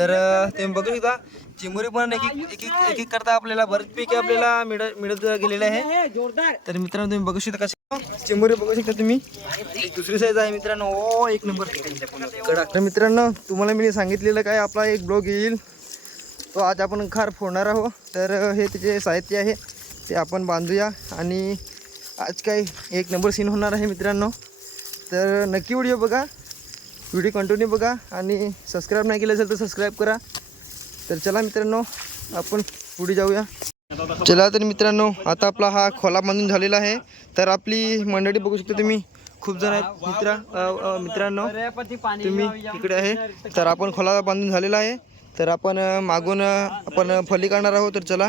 तर तुम्ही बघू शकता चिमुरी पण एक एक एक एक करता आपल्याला. बरेचपैकी आपल्याला मिळत मिळत गेलेले आहे. तर मित्रांनो तुम्ही बघू शकता कशी चिमुरी बघू शकता तुम्ही. एक दुसरी साईज आहे मित्रांनो. ओ एक नंबर तर मित्रांनो तुम्हाला मी सांगितलेलं काय आपला एक ब्लॉग येईल. तो आज आपण खार फोडणार आहोत. तर हे त्याचे साहित्य आहे. ते आपण बांधूया. आणि आज काय एक नंबर सीन होणार आहे मित्रांनो. तर नक्की व्हिडिओ बघा. व्हिडिओ कंटिन्यू बघा आणि सबस्क्राईब नाही केलं असेल तर सबस्क्राईब करा. तर चला मित्रांनो आपण पुढे जाऊया. चला तर मित्रांनो आता आपला हा खोला बांधून झालेला आहे. तर आपली मंडळी बघू शकता तुम्ही खूप जण आहेत. मित्रा मित्रांनो तुम्ही इकडे आहे. तर आपण खोला बांधून झालेला आहे. तर आपण मागून आपण फली काढणार आहोत. तर चला.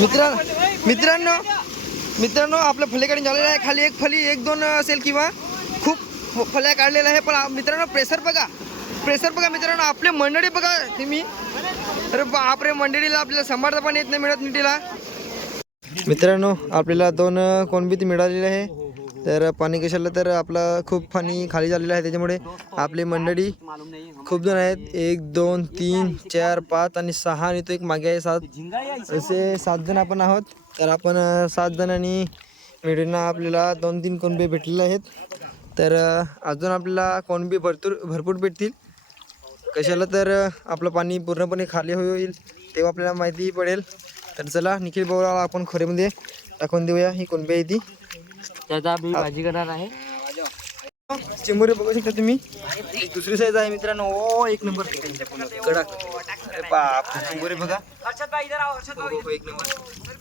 मित्रा मित्रांनो मित्रांनो आपलं फलेकडे झालेलं आहे. खाली एक फली एक दोन असेल किंवा खूप फल्या काढलेल्या आहे. पण मित्रांनो प्रेशर बघा. प्रेशर बघा मित्रांनो आपले मंडळी बघा तुम्ही. अरे आपले मंडळीला आपल्याला सांभाळता पण येत नाही मिळत निटीला मित्रांनो आपल्याला दोन कोणबीत मिळालेले आहे. तर पाणी कशाला तर आपला खूप पाणी खाली झालेलं आहे त्याच्यामुळे आपली मंडळी खूप जण आहेत. एक दोन तीन चार पाच आणि सहा आणि तो एक मागे आहे सात. असे सात जण आपण आहोत. तर आपण सात जणांनी मिळून आपल्याला दोन तीन कोणबे भेटलेले आहेत. तर अजून आपल्याला कोणबी भरपूर भरपूर भेटतील. कशाला तर आपलं पाणी पूर्णपणे खाली होईल तेव्हा आपल्याला माहिती पडेल. तर चला निखिल भाऊला आपण खोऱ्यामध्ये टाकून देऊया. ही कोणबी आहे ती. त्याचा मी भाजी करणार आहे. चिंबोरी बघू शकता तुम्ही. दुसरी साईज आहे मित्रांनो. ओ एक नंबर. कडक. अरे बाप चिंबोरी बघा. एक नंबर.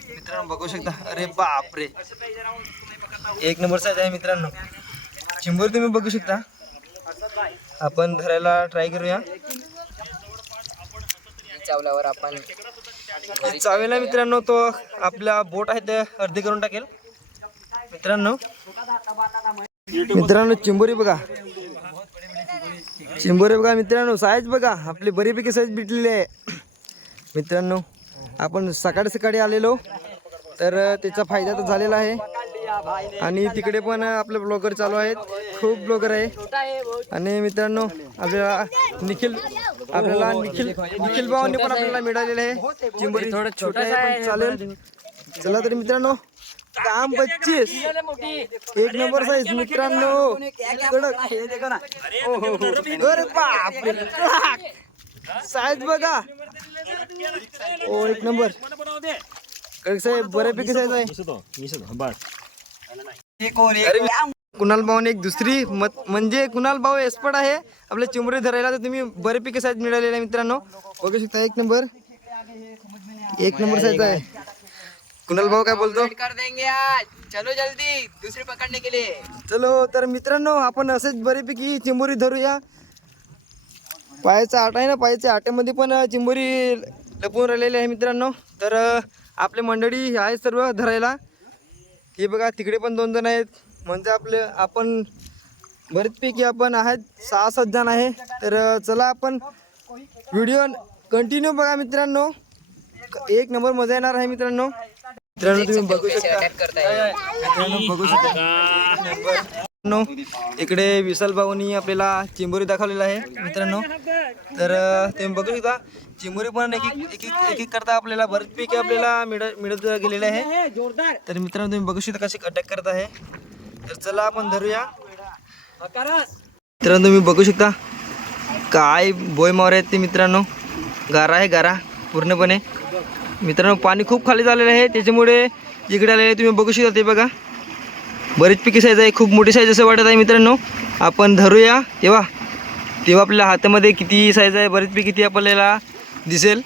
मित्रांनो बघू शकता. अरे बाप रे. एक नंबर साईज आहे मित्रांनो. चिंबोरी तुम्ही बघू शकता. आपण धरायला ट्राय करूया. चावल्यावर आपण चावेला मित्रांनो तो आपला बोट आहे ते अर्धी करून टाकेल. मित्रांनो. मित्रांनो चिंबोरी बघा. चिंबोरी बघा मित्रांनो साईज बघा. आपली बरीपैकी साईज भेटलेली आहे. मित्रांनो आपण सकाळी सकाळी आलेलो. तर त्याचा फायदा तर झालेला आहे. आणि तिकडे पण आपले ब्लॉगर चालू आहेत. खूप ब्लॉगर आहे. आणि मित्रांनो आपल्याला निखिल आपल्याला निखिल निखिल भावांनी पण आपल्याला मिळालेलं आहे. चिंबोरी थोडं छोटं आहे पण चालेल. चला तरी मित्रांनो काम पच्चीस एक नंबर साईज मित्रांनो कडक ओ हो हो अरे बाप साईज बघा ओ एक नंबर कडक साहेब बऱ्यापैकी साईज आहे अरे कुणाल भाऊने एक दुसरी मत म्हणजे कुणाल भाऊ एक्सपर्ट आहे आपल्या चिंबरी धरायला तर तुम्ही बऱ्यापैकी साईज मिळालेले मित्रांनो बघू शकता एक नंबर एक नंबर साईज आहे कुणाल भाऊ काय बोलतो? कर देंगे आज. चलो जल्दी दूसरी पकड़ने के लिए. चलो तर मित्रांनो आपण असेच बऱ्यापैकी चिंबोरी धरूया. पायाचा आटा आहे ना पायाच्या आट्यामध्ये पण चिंबोरी लपवून राहिलेली आहे मित्रांनो. तर आपली मंडळी आहे सर्व धरायला. हे बघा तिकडे पण दोन जण आहेत. म्हणजे आपले आपण बरेचपैकी आपण आहेत सहा सात जण आहे. तर चला आपण व्हिडिओ कंटिन्यू बघा मित्रांनो. एक नंबर मजा येणार आहे मित्रांनो. मित्रांनो तुम्ही बघू शकता. मित्रांनो बघू शकता. मित्रांनो इकडे विशाल भाऊनी आपल्याला चिंबोरी दाखवलेला आहे. मित्रांनो तर तुम्ही बघू शकता चिंबोरी पण एक एक एक एक करता आपल्याला. बरेचपैकी आपल्याला मिळत मिळत गेलेले आहे. तर मित्रांनो तुम्ही बघू शकता कशी अटॅक करत आहे. तर चला आपण धरूया. मित्रांनो तुम्ही बघू शकता काय बोय मावर आहेत ते मित्रांनो. गारा आहे गारा. पूर्णपणे. मित्रांनो पाणी खूप खाली झालेलं आहे. त्याच्यामुळे इकडे आलेले. तुम्ही बघू शकता ते बघा. बरीचपैकी साईज आहे खूप मोठी साईज असं वाटत आहे मित्रांनो. आपण धरूया. तेव्हा तेव्हा आपल्या हातामध्ये किती साईज आहे बरीचपैकी ती आपल्याला दिसेल.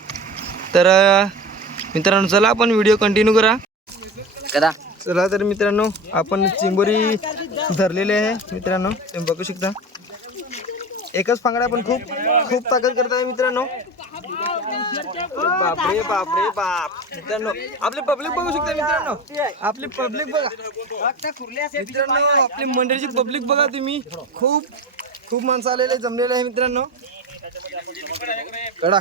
तर मित्रांनो चला आपण व्हिडिओ कंटिन्यू करा. कदा चला तर मित्रांनो आपण चिंबोरी धरलेले आहे. मित्रांनो तुम्ही बघू शकता. एकच फांगडा पण खूप खूप ताकद करत आहे मित्रांनो. बापरे बापरे बाप. मित्रांनो आपली पब्लिक बघू शकता मित्रांनो. आपली पब्लिक बघा. मित्रांनो आपली मंडळीची पब्लिक बघा तुम्ही. खूप खूप माणसं आलेले जमलेले आहे मित्रांनो. कडा